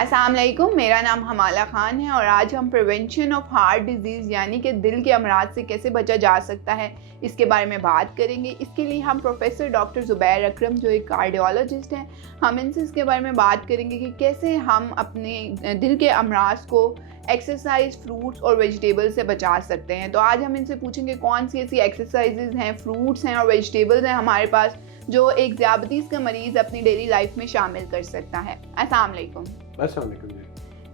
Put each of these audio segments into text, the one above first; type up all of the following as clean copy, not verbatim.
अस्सलाम वालेकुम, मेरा नाम हमाला ख़ान है और आज हम प्रिवेंशन ऑफ हार्ट डिजीज़ यानी कि दिल के अमराज से कैसे बचा जा सकता है इसके बारे में बात करेंगे। इसके लिए हम प्रोफेसर डॉक्टर ज़ुबैर अकरम जो एक कार्डियोलॉजिस्ट हैं, हम इनसे इसके बारे में बात करेंगे कि कैसे हम अपने दिल के अमराज को एक्सरसाइज, फ्रूट्स और वेजिटेबल्स से बचा सकते हैं। तो आज हम इनसे पूछेंगे कौन सी ऐसी एक्सरसाइजेज़ हैं, फ्रूट्स हैं और वेजिटेबल्स हैं हमारे पास जो एक ज़ियाबतीस का मरीज़ अपनी डेली लाइफ में शामिल कर सकता है। अस्सलाम वालेकुम।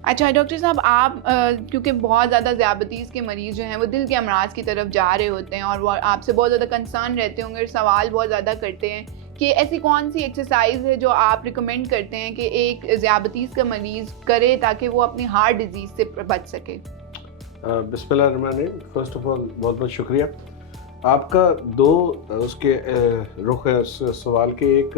अच्छा डॉक्टर साहब, आप क्योंकि बहुत ज़्यादा ज़ियाबतीस के मरीज़ जो हैं वो दिल के अमराज की तरफ जा रहे होते हैं और वो आपसे बहुत ज़्यादा कंसर्न रहते होंगे और सवाल बहुत ज़्यादा करते हैं कि ऐसी कौन सी एक्सरसाइज है जो आप रिकमेंड करते हैं कि एक ज़ियाबतीस का मरीज़ करे ताकि वो अपनी हार्ट डिजीज़ से बच सके। बिस्मिल्लाहिर्रहमानिर्रहीम। फर्स्ट ऑफ ऑल बहुत बहुत शुक्रिया आपका। दो उसके रुख है सवाल के, एक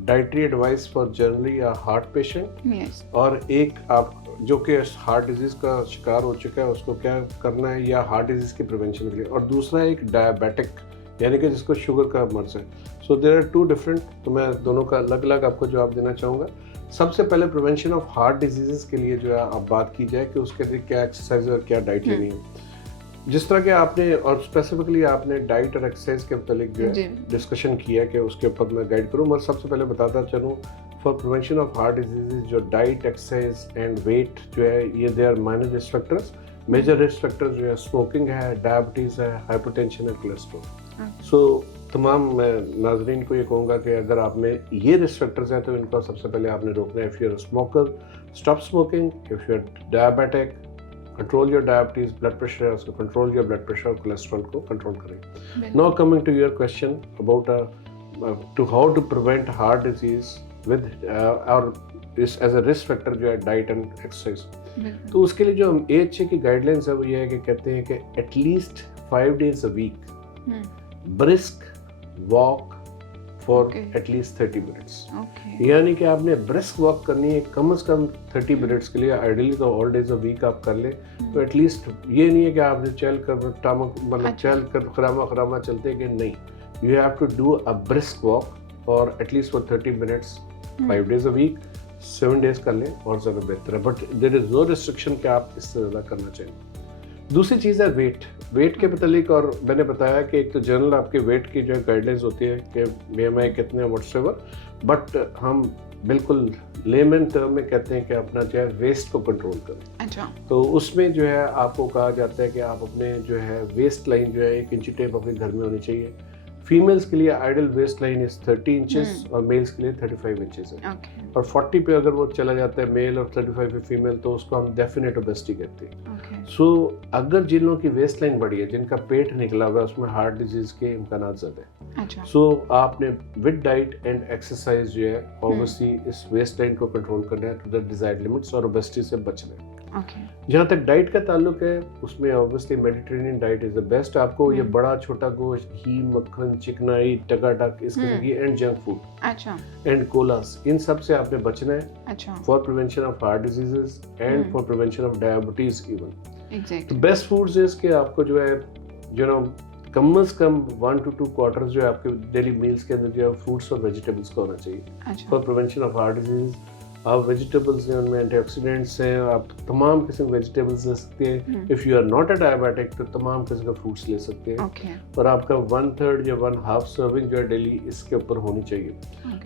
डाइटरी एडवाइस फॉर जनरली या हार्ट पेशेंट और एक आप जो कि हार्ट डिजीज़ का शिकार हो चुका है उसको क्या करना है या हार्ट डिजीज़ के प्रिवेंशन के लिए, और दूसरा एक डायबिटिक यानी कि जिसको शुगर का मर्ज है। So there are two different, तो मैं दोनों का अलग अलग आपको जवाब देना चाहूँगा। सबसे पहले प्रिवेंशन ऑफ हार्ट डिजीज़ के लिए जो है आप बात की जाए कि उसके लिए क्या एक्सरसाइज और क्या डाइट लेनी है। जिस तरह के आपने और स्पेसिफिकली आपने डाइट और एक्सरसाइज के मतलब जो है डिस्कशन किया कि उसके ऊपर मैं गाइड करूँ, और सबसे पहले बताता चलूँ for prevention of heart disease जो डाइट, एक्सरसाइज एंड वेट जो है ये they are minor risk factors. Major risk factors जो है स्मोकिंग है, डायबिटीज़ है, हाइपरटेंशन है, कोलेस्ट्रॉल। सो तमाम मैं नाजरीन को ये कहूँगा कि अगर आप में ये रिस्क फैक्टर्स हैं तो इनको सबसे पहले आपने रोकना है। If you are smoker, stop smoking. If you are diabetic, control your diabetes, blood pressure है उसको कंट्रोल, योर ब्लड प्रेशर और कोलेस्ट्रॉल को कंट्रोल करें। Now coming to your question about to how to prevent heart disease with और as a risk factor जो है diet and exercise. तो उसके लिए जो हम AHA की गाइडलाइंस है वो ये है कि कहते हैं कि at least 5 days a week brisk walk for at least 30 minutes. यानी कि आपने ब्रिस्क वॉक करनी है कम से कम 30 मिनट्स के लिए। आइडियली तो ऑल डेज अ वीक आप कर ले, तो एटलीस्ट ये नहीं है कि आपने चल कर चल कर खरामा चलते कि नहीं। You have to do a brisk walk for at least for 30 minutes 5 days a week, 7 days कर लें और ज़्यादा बेहतर है। But there is no restriction कि आप इससे ज़्यादा करना चाहिए। दूसरी चीज़ है वेट के मतलब, और मैंने बताया कि एक तो जनरल आपके वेट की जो गाइडलाइंस होती है कि BMI कितने व्हाट्सएवर, बट हम बिल्कुल लेमन टर्म में कहते हैं कि अपना जो है वेस्ट को कंट्रोल करें। अच्छा। तो उसमें जो है आपको कहा जाता है कि आप अपने जो है वेस्ट लाइन जो है 1 इंची टेप अपने घर में होनी चाहिए। फीमेल्स के लिए ideal waist line is 30 inches और मेल्स के लिए 35 इंचेस है। और 40 पे अगर वो चला जाता है मेल और 35 पे फीमेल तो उसको हम डेफिनेट ओबेसिटी कहते हैं। सो अगर जिन लोगों की वेस्ट लाइन बड़ी है, जिनका पेट निकला हुआ है, उसमें हार्ट डिजीज के इम्कान ज़्यादा है। अच्छा। सो आपने विद डाइट एंड एक्सरसाइज जो है ऑब्वियसली इस वेस्ट लाइन को कंट्रोल करना है टू द डिजायर्ड लिमिट्स और ओबेसिटी से बचना है। जहाँ तक डाइट का ताल्लुक है उसमें obviously Mediterranean diet is the best. आपको ये बड़ा छोटा गोश्त, घी, मक्खन, चिकनाई, टकाटक इस किस्म की एंड जंक फूड, अच्छा, एंड कोलास, इन सब से आपने बचना है। अच्छा, for prevention of heart diseases and for prevention of diabetes even. Exactly. Best foods is के आपको जो है कम से कम 1 to 2 क्वार्टर्स जो है आपके डेली मील्स के अंदर जो है फ्रूट्स और वेजिटेबल्स का होना चाहिए for prevention of heart disease. आप वेजिटेबल्स हैं उनमें एंटीऑक्सीडेंट्स हैं, आप तमाम किस्म के वेजिटेबल्स ले सकते हैं। If you are not a diabetic तो तमाम किस्म के फ्रूट्स ले सकते हैं। और आपका 1/3 या 1/2 सर्विंग जो है डेली इसके ऊपर होनी चाहिए।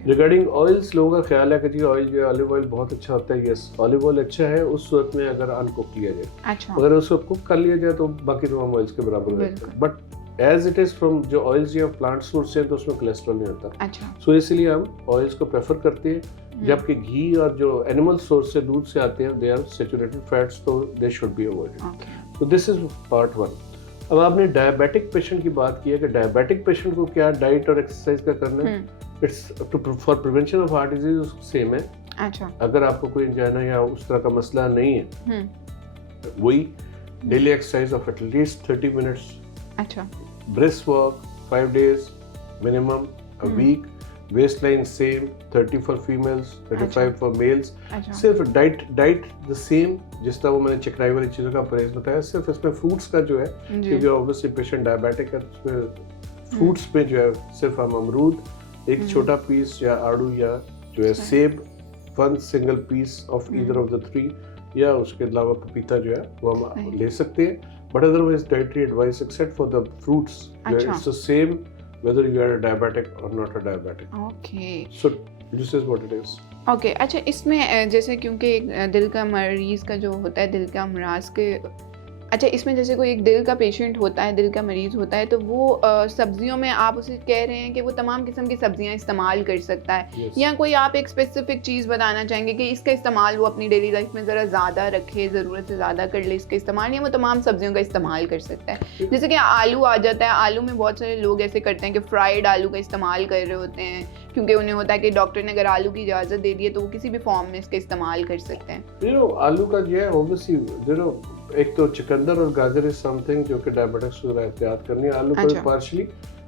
रिगार्डिंग ऑयल्स, लोगों का ख्याल है कि जी ऑयल जो है ऑलिव ऑयल बहुत अच्छा होता है। यस, ऑलिव ऑयल अच्छा है उस सूरत में अगर अनकुक लिया जाए। अगर उसको कुक कर लिया जाए तो बाकी तमाम ऑयल्स के बराबर रहता है। But as it is from जो ऑयल्स या प्लांट सोर्स है तो उसमें कोलेस्ट्रॉल नहीं होता। सो इसलिए हम ऑयल्स को प्रेफर करते हैं, जबकि घी और जो एनिमल सोर्स से दूध से आते हैं दे आर सैचुरेटेड फैट्स, तो they should be avoided. So this is part 1। अब आपने डायबिटिक पेशेंट की बात की है कि डायबिटिक पेशेंट को क्या डाइट और एक्सरसाइज का करना है। It's for prevention of heart disease same है। अच्छा। अगर आपको कोई एंजाइना या उस तरह का मसला नहीं है, वही daily exercise of at least 30 minutes. अच्छा। Brisk walk 5 days minimum a week, waistline same, 30 for females, 35 for males। सिर्फ डाइट द सेम जिस तरह वो मैंने चिकनाई वाली चीज़ों का परहेज बताया, सिर्फ इसमें फ्रूट्स का जो है क्योंकि ऑब्वियसली पेशेंट डायबिटिक है उसमें फ्रूट्स पे जो है सिर्फ हम अमरूद, एक छोटा पीस या आड़ू या जो है सेब one single piece of either of the three, या उसके अलावा पपीता जो है वो हम ले सकते हैं. But otherwise dietary advice except for the fruits it's the same whether you are a diabetic or not a diabetic. Okay. So this is what it is. Okay अच्छा, इसमें जैसे क्योंकि एक दिल का मरीज़ का जो होता है, दिल का अमराज के, अच्छा इसमें जैसे कोई एक दिल का पेशेंट होता है, दिल का मरीज़ होता है, तो वो सब्जियों में आप उसे कह रहे हैं कि वो तमाम किस्म की सब्जियां इस्तेमाल कर सकता है. Yes. या कोई आप एक स्पेसिफिक चीज़ बताना चाहेंगे कि इसका इस्तेमाल वो अपनी डेली लाइफ में ज़रा ज़्यादा रखे, ज़रूरत से ज़्यादा कर ले इसका इस्तेमाल, या वो तमाम सब्जियों का इस्तेमाल कर सकता है? जैसे कि आलू आ जाता है, आलू में बहुत सारे लोग ऐसे करते हैं कि फ्राइड आलू का इस्तेमाल कर रहे होते हैं, क्योंकि उन्हें होता है कि डॉक्टर ने अगर आलू की इजाज़त दे दी है तो वो किसी भी फॉर्म में इसका इस्तेमाल कर सकते हैं. आलू का जो है ऑब्वियसली एक तो चुकंदर और गाजर इज समथिंग जो कि डायबिटिक्स को एहतियात करनी है. आलू का partially,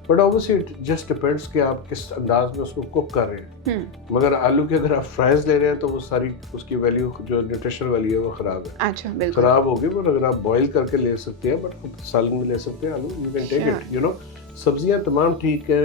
but obviously it just depends कि आप किस अंदाज में उसको कुक कर रहे हैं. मगर आलू के अगर आप फ्राइज ले रहे हैं तो वो सारी उसकी वैल्यू जो न्यूट्रिशनल वैल्यू है वो खराब है. अच्छा, बिल्कुल खराब होगी. बट अगर आप बॉईल करके ले सकते हैं, बट सालन में ले सकते हैं आलू, you can take it. You know सब्जियां तमाम ठीक है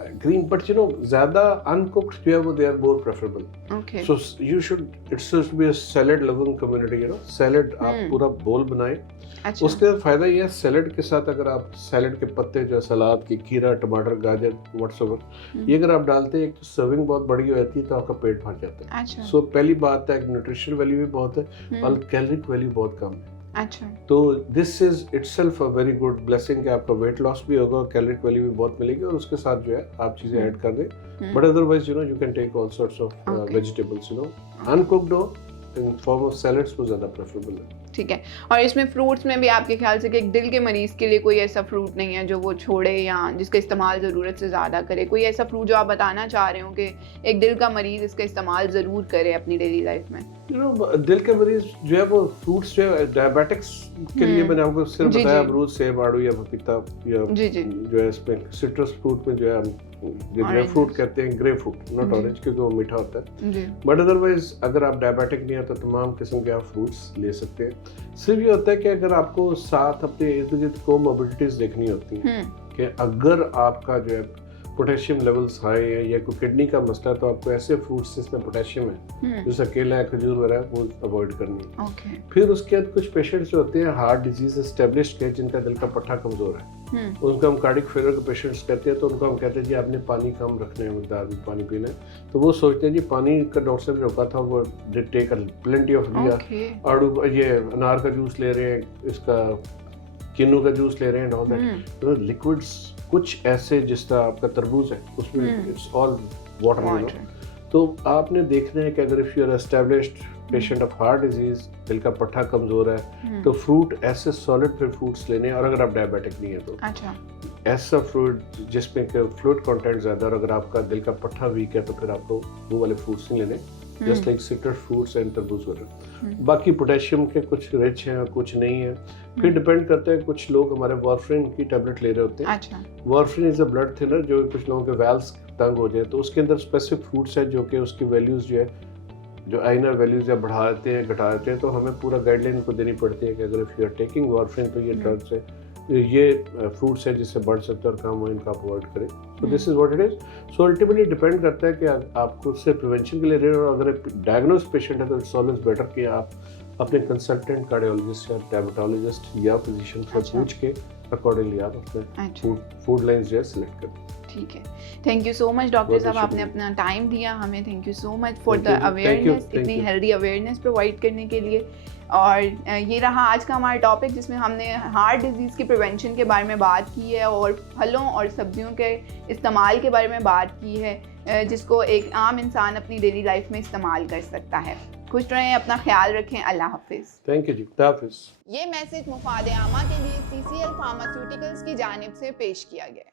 ग्रीन, बट यू नो ज्यादा अनकुक्ड जो है वो they are more preferable. Okay. So you should, it should be a salad loving community, you know. Salad आप पूरा बोल बनाएं. अच्छा. उसके फायदा ये है सैलेड के साथ अगर आप सैलेड के पत्ते जो सलाद की खीरा टमाटर गाजर व्हाट्सएवर ये अगर आप डालते हैं, एक तो सर्विंग बहुत बड़ी हो जाती है तो आपका पेट भर जाता है. अच्छा. सो पहली बात है न्यूट्रिशन वैल्यू भी बहुत है और कैलोरिक वैल्यू बहुत कम है. अच्छा. तो this is itself a very good blessing कि आपका वेट लॉस भी होगा, कैलोरिक वैल्यू भी बहुत मिलेगी और उसके साथ जो है आप चीजें ऐड कर दें. But otherwise you know you can take all sorts of vegetables, you know uncooked हो इन फॉर्म ऑफ सैलेड्स वो ज्यादा प्रेफरेबल है. ठीक है. और इसमें फ्रूट्स में भी आपके ख्याल से कि एक दिल के मरीज के लिए कोई ऐसा फ्रूट नहीं है जो वो छोड़े या जिसका इस्तेमाल ज़रूरत से ज़्यादा करे? कोई ऐसा फ्रूट जो आप बताना चाह रहे हो कि एक दिल का मरीज इसका इस्तेमाल ज़रूर करे अपनी डेली लाइफ में? यू नो दिल के मरीज जो है वो फ्रूट्स जो है डायबिटिक्स के लिए मैंने आपको सिर्फ बताया अमरूद सेब आड़ू या पपीता या जो है इसमें सिट्रस फ्रूट में जो है हम ग्रेप फ्रूट कहते हैं, ग्रेप फ्रूट नॉट ऑरेंज क्योंकि वो मीठा होता है. बट अदरवाइज अगर आप डायबिटिक नहीं है तो तमाम किस्म के आप फ्रूट्स ले सकते हैं. सिर्फ ये होता है कि अगर आपको साथ अपने इर्द गिर्द कोमोर्बिडिटीज देखनी होती हैं कि अगर आपका जो है पोटेशियम लेवल्स हाई है या कोई किडनी का मसला है तो आपको ऐसे फ्रूट्स जिसमें पोटेशियम है जैसे केला है, खजूर वगैरह वो अवॉइड करनी है. फिर उसके बाद कुछ पेशेंट्स जो होते हैं हार्ट डिजीज एस्टेब्लिश्ड है जिनका दिल का पट्टा कमजोर है, उनको हम कार्डियक फेलियर के पेशेंट्स कहते हैं. तो उनको हम कहते हैं जी आपने पानी कम रखना है, मकदार में पानी पीना है. तो वो सोचते हैं जी पानी का डॉक्टर साहब ने रोका था वो टेक प्लेंटी ऑफ लिया, आड़ू ये अनार का जूस ले रहे हैं, इसका किन्नू का जूस ले रहे हैं, ऑल दैट. तो लिक्विड्स कुछ ऐसे जिस तरह आपका तरबूज है उसमें इट्स ऑल वाटर. तो आपने देखना है कि अगर if you are established patient of heart disease, दिल का पट्टा कमजोर है तो फ्रूट ऐसे सॉलिड फ्रूट्स लेने हैं. और अगर आप डायबिटिक नहीं है तो अच्छा ऐसा फ्रूट जिसमें फ्लूइड कंटेंट ज्यादा, और अगर आपका दिल का पट्टा वीक है तो फिर आपको वो वाले फ्रूट्स नहीं लेने, just like citrus fruits and तरबूज वगैरह. बाकी पोटेशियम के कुछ रिच हैं और कुछ नहीं है. फिर डिपेंड करता है, कुछ लोग हमारे वार्फरिन की टैबलेट ले रहे होते हैं. अच्छा. Warfarin is a blood thinner जो कुछ लोगों के वैल्व्स तंग हो जाए तो उसके अंदर स्पेसिफिक फ्रूट्स है जो कि उसकी वैल्यूज जो है जो आइनर वैल्यूज या बढ़ा देते हैं घटा देते हैं. तो हमें पूरा गाइडलाइन उनको देनी पड़ती है कि अगर if you are taking warfarin तो ये ड्रग्स है, ये फ्रूट्स है जिससे बढ़ सकते हैं और कम हो, इनका अवॉइड करें. So this is what it is. So ultimately depend करता है कि आपको उससे प्रिवेंशन के लिए रहे, और अगर एक पेशेंट है तो इट्स ऑलवेज बेटर कि आप अपने कंसल्टेंट कार्डियोलॉजिस्ट या डायबिटोलॉजिस्ट या फिजिशियन से पूछ के अकॉर्डिंगली आप अपने फूड लाइंस जो है सिलेक्ट करें. ठीक है. Thank you so much doctor साहब, आपने अपना टाइम दिया हमें. Thank you so much for the awareness, इतनी हेल्दी अवेयरनेस प्रोवाइड करने के लिए. और ये रहा आज का हमारा टॉपिक जिसमें हमने हार्ट डिजीज़ की प्रिवेंशन के बारे में बात की है और फलों और सब्जियों के इस्तेमाल के बारे में बात की है जिसको एक आम इंसान अपनी डेली लाइफ में इस्तेमाल कर सकता है. खुश रहें, अपना ख्याल रखें. अल्लाह हाफिज़. थैंक यू जी. हाफिज़. ये मैसेज मुफाद आमा के लिए CCL फार्मास्यूटिकल्स की जानिब से पेश किया गया है.